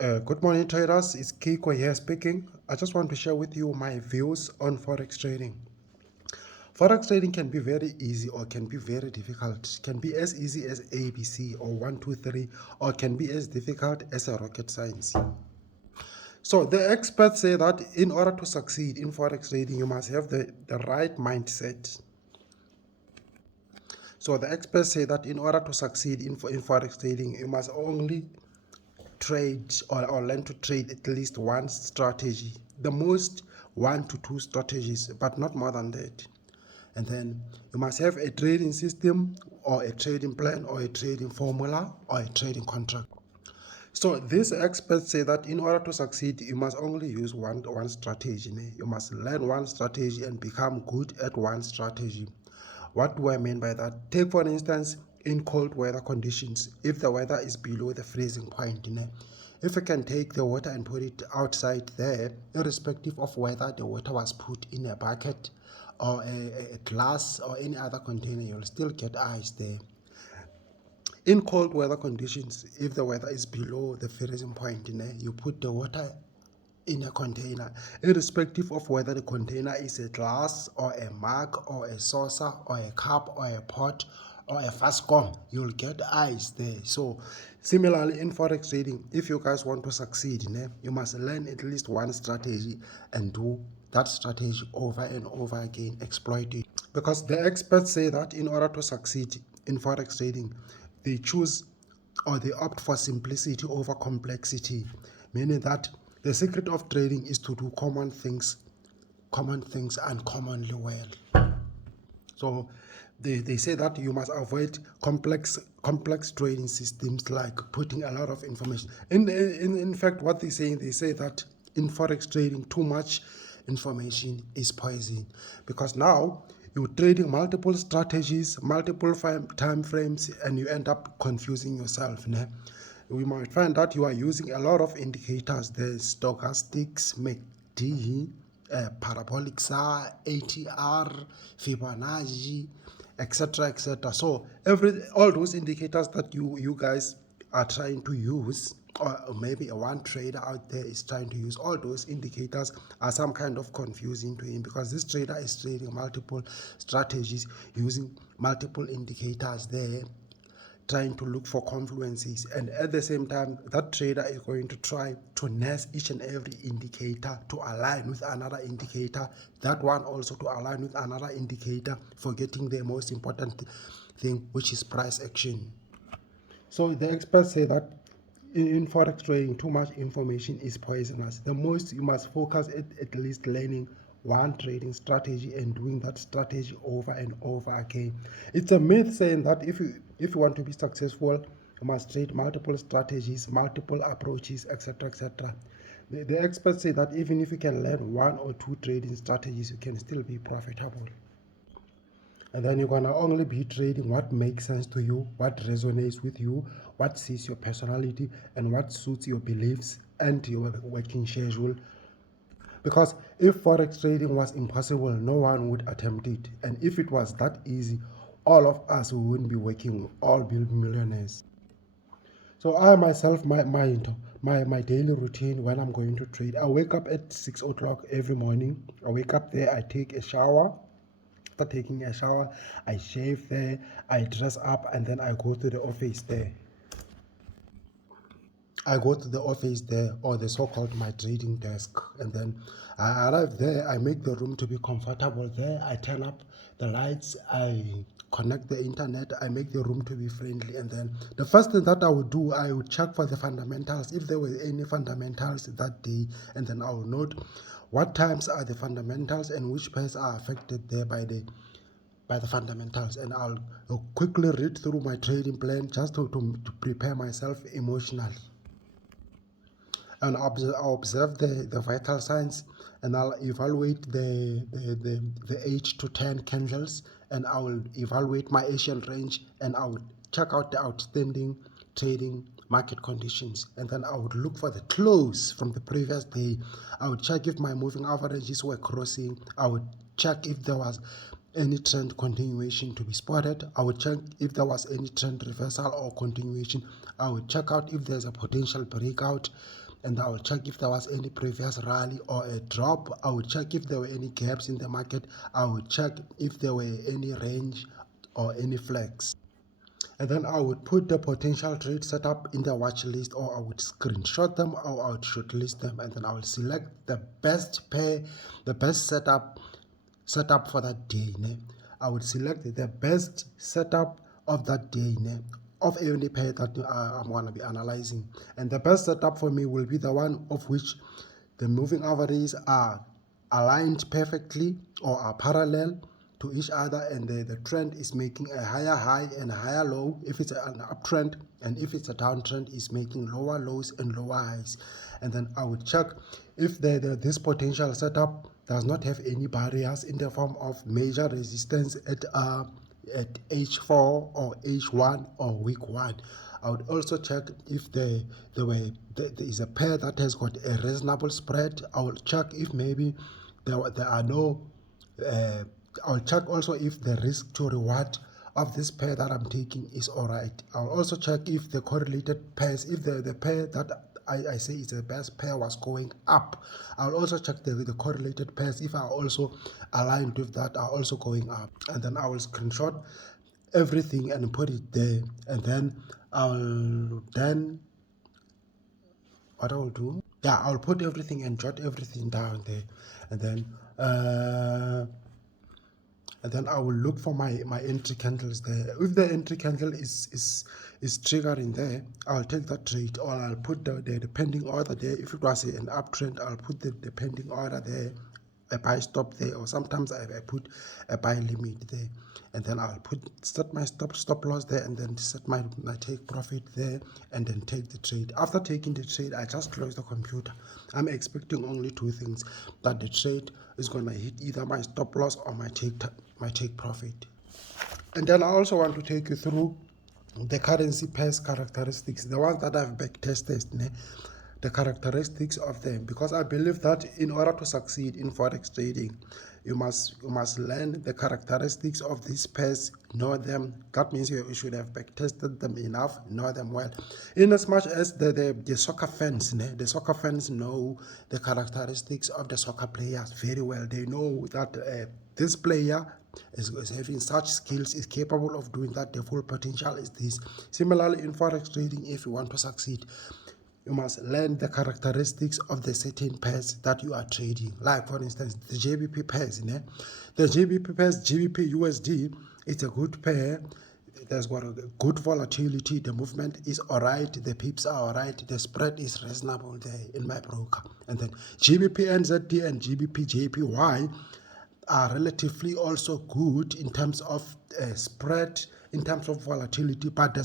Good morning, traders. It's Kiko here speaking. I just want to share with you my views on forex trading. Forex trading can be very easy or can be very difficult. Can be as easy as ABC or 1, 2, 3, or can be as difficult as a rocket science. So the experts say that in order to succeed in forex trading, you must have the right mindset. So the experts say that in order to succeed in forex trading, you must only trade or learn to trade at least one strategy, the most 1 to 2 strategies, but not more than that. And then you must have a trading system or a trading plan or a trading formula or a trading contract. So these experts say that in order to succeed, you must only use one strategy. You must learn one strategy and become good at one strategy. What do I mean by that? Take for instance, in cold weather conditions, if the weather is below the freezing point, if you can take the water and put it outside there, irrespective of whether the water was put in a bucket or a glass or any other container, you'll still get ice there. In cold weather conditions, if the weather is below the freezing point, you put the water in a container, irrespective of whether the container is a glass or a mug or a saucer or a cup or a pot or a Fascom, you'll get ice there. So similarly in forex trading, if you guys want to succeed, you must learn at least one strategy and do that strategy over and over again, exploit it. Because the experts say that in order to succeed in forex trading, they choose or they opt for simplicity over complexity, meaning that the secret of trading is to do common things uncommonly well. So they say that you must avoid complex trading systems like putting a lot of information. In fact, what they say that in forex trading, too much information is poison, because now you're trading multiple strategies, multiple time frames, and you end up confusing yourself. We might find that you are using a lot of indicators. There's stochastics, MACD, parabolic SAR, ATR, Fibonacci, etc., etc. So all those indicators that you guys are trying to use, or maybe one trader out there is trying to use, all those indicators are some kind of confusing to him, because this trader is trading multiple strategies using multiple indicators there, trying to look for confluences, and at the same time that trader is going to try to nurse each and every indicator to align with another indicator, that one also to align with another indicator, forgetting the most important thing, which is price action. So the experts say that in forex trading, too much information is poisonous. The most you must focus at least learning one trading strategy and doing that strategy over and over again. It's a myth saying that if you want to be successful, you must trade multiple strategies, multiple approaches, etc., etc. The experts say that even if you can learn 1 or 2 trading strategies, you can still be profitable. And then you're gonna only be trading what makes sense to you, what resonates with you, what suits your personality, and what suits your beliefs and your working schedule. Because if forex trading was impossible, no one would attempt it. And if it was that easy, all of us wouldn't be working, we'd all be millionaires. So I myself, my daily routine when I'm going to trade, I wake up at 6 o'clock every morning. I wake up there, I take a shower. After taking a shower, I shave there, I dress up, and then I go to the office there. I go to the office there, or the so-called my trading desk, and then I arrive there. I make the room to be comfortable there. I turn up the lights, I connect the internet, I make the room to be friendly, and then the first thing that I would do, I would check for the fundamentals, if there were any fundamentals that day, and then I will note what times are the fundamentals and which pairs are affected there by the fundamentals, and I'll quickly read through my trading plan just to prepare myself emotionally. And I'll observe the vital signs, and I'll evaluate the 8 to 10 candles, and I will evaluate my Asian range, and I will check out the outstanding trading market conditions, and then I would look for the close from the previous day. I would check if my moving averages were crossing. I would check if there was any trend continuation to be spotted. I would check if there was any trend reversal or continuation. I would check out if there's a potential breakout. and I will check if there was any previous rally or a drop. I will check if there were any gaps in the market. I will check if there were any range or any flags. And then I would put the potential trade setup in the watch list, or I would screenshot them, or I would shortlist them, and then I will select the best pair, the best setup for that day. I would select the best setup of that day, of any pair that I'm going to be analyzing. And the best setup for me will be the one of which the moving averages are aligned perfectly or are parallel to each other, and the trend is making a higher high and a higher low if it's an uptrend, and if it's a downtrend is making lower lows and lower highs. And then I would check if this potential setup does not have any barriers in the form of major resistance at H4 or H1 or week 1. I would also check if there is a pair that has got a reasonable spread. I will check if maybe there are no I'll check also if the risk to reward of this pair that I'm taking is alright. I'll also check if the correlated pairs, if the pair that I say is the best pair was going up. I'll also check the correlated pairs if are also aligned with that, are also going up. And then I will screenshot everything and put it there. And then what I will do, yeah, I'll put everything and jot everything down there. And then I will look for my entry candles there. If the entry candle is triggering there, I'll take that trade, or I'll put the pending order there. If it was an uptrend, I'll put the pending order there, a buy stop there, or sometimes I put a buy limit there. And then I'll set my stop loss there, and then set my take profit there, and then take the trade. After taking the trade, I just close the computer. I'm expecting only two things: that the trade is gonna hit either my stop loss or my take profit. And then I also want to take you through the currency pairs characteristics, the ones that I've back tested, the characteristics of them, because I believe that in order to succeed in forex trading, you must learn the characteristics of these pairs, know them. That means you should have back tested them enough, know them well. In as much as the soccer fans, the soccer fans know the characteristics of the soccer players very well. They know that this player is having such skills, is capable of doing that, the full potential is this. Similarly, in forex trading, if you want to succeed, you must learn the characteristics of the certain pairs that you are trading. Like, for instance, the JBP pairs. The JBP pairs, GBP USD, it's a good pair. There's got a good volatility. The movement is alright. The pips are alright. The spread is reasonable there in my broker. And then GBP NZD and GBP JPY are relatively also good in terms of spread, in terms of volatility, but the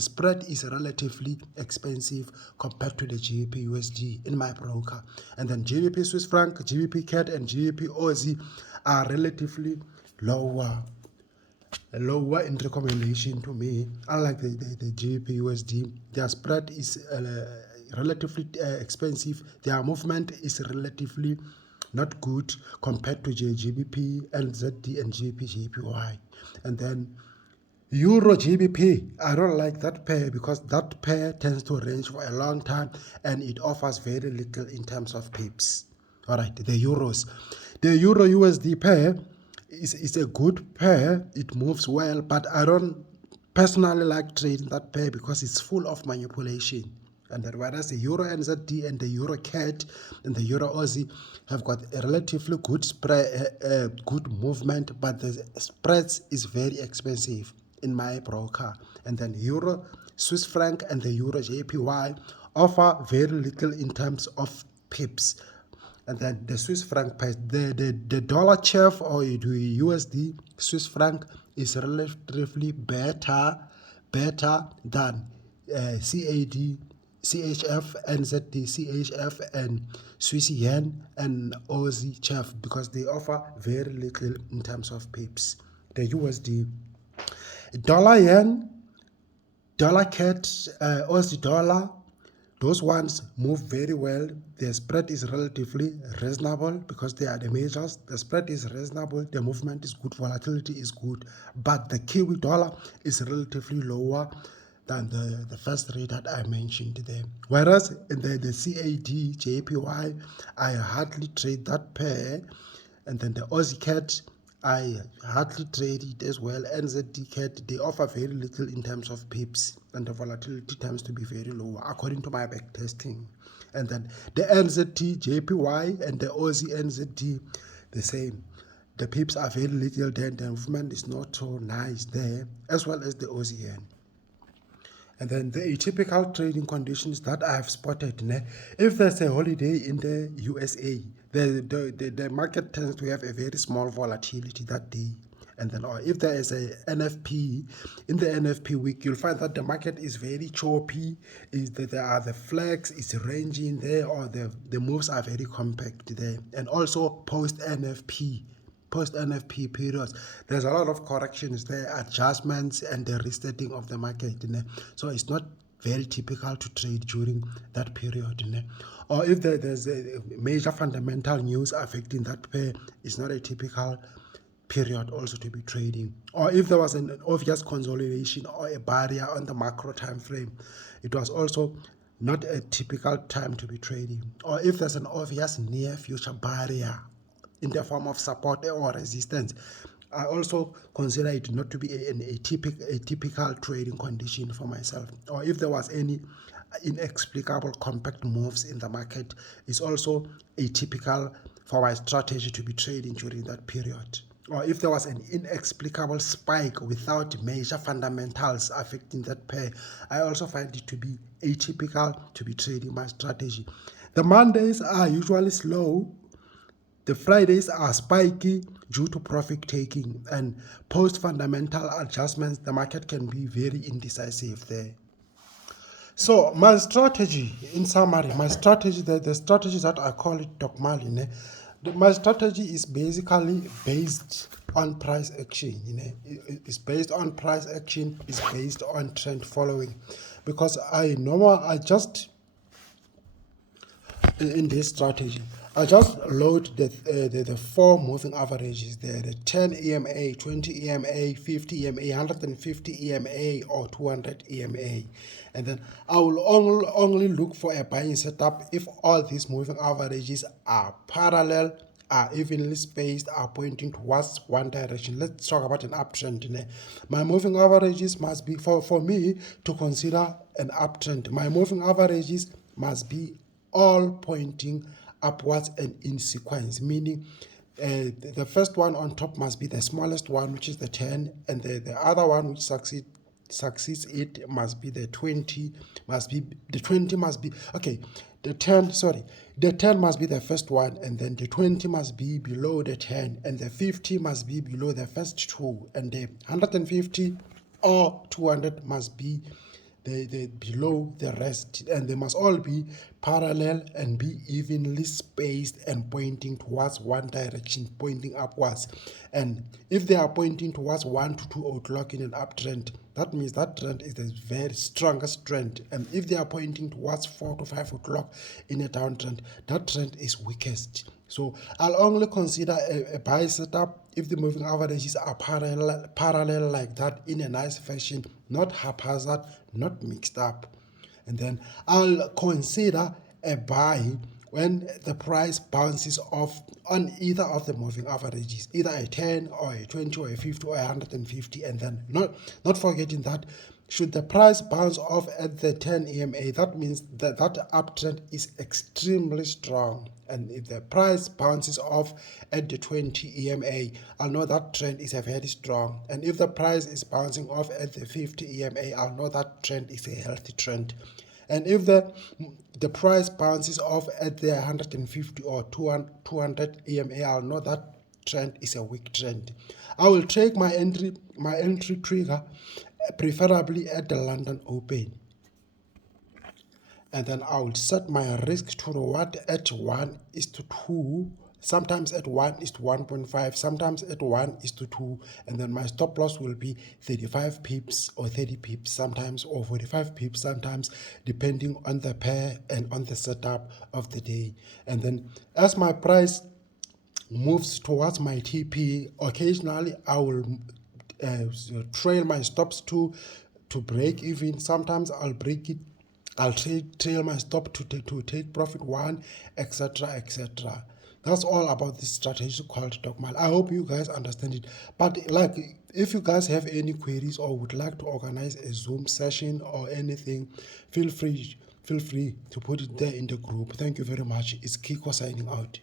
spread is relatively expensive compared to the GBP USD in my broker. And then GBP Swiss franc, GBP CAD, and GBP Aussie are relatively lower in recommendation to me. Unlike the GBP USD, their spread is relatively expensive. Their movement is relatively not good compared to GBP NZD and GBP JPY. And then Euro GBP, I don't like that pair because that pair tends to range for a long time and it offers very little in terms of pips. All right, the euros. The Euro USD pair is a good pair. It moves well, but I don't personally like trading that pair because it's full of manipulation. And then whereas the Euro NZD and the Euro CAD and the Euro Aussie have got a relatively good spread, good movement, but the spreads is very expensive in my broker. And then Euro Swiss franc and the Euro JPY offer very little in terms of pips. And then the Swiss franc price, the dollar chef or the USD Swiss franc is relatively better than CAD, CHF, NZD, CHF, and Swiss yen and Aussie chef, because they offer very little in terms of pips. The USD, dollar yen, dollar CAD, Aussie dollar, those ones move very well. The spread is relatively reasonable because they are the majors. The spread is reasonable, the movement is good, volatility is good, but the Kiwi dollar is relatively lower than the first rate that I mentioned there. Whereas in the CAD, JPY, I hardly trade that pair, and then the Aussie CAD, I hardly trade it as well. NZD CAD, they offer very little in terms of pips, and the volatility tends to be very low according to my back testing. And then the NZT, JPY, and the Aussie NZT, the same. The pips are very little there, the movement is not so nice there, as well as the Aussie yen. And then the atypical trading conditions that I have spotted, if there's a holiday in the USA, the market tends to have a very small volatility that day. And then, or if there is a NFP, in the NFP week, you'll find that the market is very choppy, is that there are the flags, it's ranging there, or the moves are very compact there. And also post-NFP periods, there's a lot of corrections there, adjustments, and the resetting of the market. So it's not very typical to trade during that period. Or if there's a major fundamental news affecting that pair, it's not a typical period also to be trading. Or if there was an obvious consolidation or a barrier on the macro time frame, it was also not a typical time to be trading. Or if there's an obvious near future barrier in the form of support or resistance, I also consider it not to be a typical trading condition for myself. Or if there was any inexplicable compact moves in the market, it's also atypical for my strategy to be trading during that period. Or if there was an inexplicable spike without major fundamentals affecting that pair, I also find it to be atypical to be trading my strategy. The Mondays are usually slow. The Fridays are spiky due to profit taking, and post-fundamental adjustments, the market can be very indecisive there. So my strategy, in summary, my strategy, the strategy that I call it Doc Mali, my strategy is basically based on price action. It's based on price action, it's based on trend following, because in this strategy, I just load the four moving averages there, the 10 EMA, 20 EMA, 50 EMA, 150 EMA, or 200 EMA. And then I will only look for a buying setup if all these moving averages are parallel, are evenly spaced, are pointing towards one direction. Let's talk about an uptrend. My moving averages must be, for me to consider an uptrend, my moving averages must be all pointing upwards and in sequence, meaning the first one on top must be the smallest one, which is the 10, and the other one which succeeds it must be the 20, the 10 must be the first one, and then the 20 must be below the 10, and the 50 must be below the first two, and the 150 or 200 must be the below the rest, and they must all be parallel and be evenly spaced and pointing towards one direction, pointing upwards. And if they are pointing towards 1 to 2 o'clock in an uptrend, that means that trend is the very strongest trend. And if they are pointing towards 4 to 5 o'clock in a downtrend, that trend is weakest. So I'll only consider a buy setup if the moving averages are parallel like that in a nice fashion, not haphazard, not mixed up. And then I'll consider a buy when the price bounces off on either of the moving averages, either a 10 or a 20 or a 50 or a 150, and then not forgetting that should the price bounce off at the 10 EMA, that means that uptrend is extremely strong. And if the price bounces off at the 20 EMA, I'll know that trend is a very strong. And if the price is bouncing off at the 50 EMA, I'll know that trend is a healthy trend. And if the price bounces off at the 150 or 200 EMA, I'll know that trend is a weak trend. I will take my entry trigger preferably at the London Open, and then I will set my risk to reward at 1:2, sometimes at 1:1.5, sometimes at 1:2, and then my stop loss will be 35 pips or 30 pips sometimes, or 45 pips sometimes, depending on the pair and on the setup of the day. And then as my price moves towards my TP, occasionally I will trail my stops to to break even. Sometimes I'll break it, I'll trail my stop to take profit one, etc., etc. That's all about this strategy called Doc Mali. I hope you guys understand it. But like, if you guys have any queries or would like to organize a Zoom session or anything, feel free to put it there in the group. Thank you very much. It's Kiko signing out.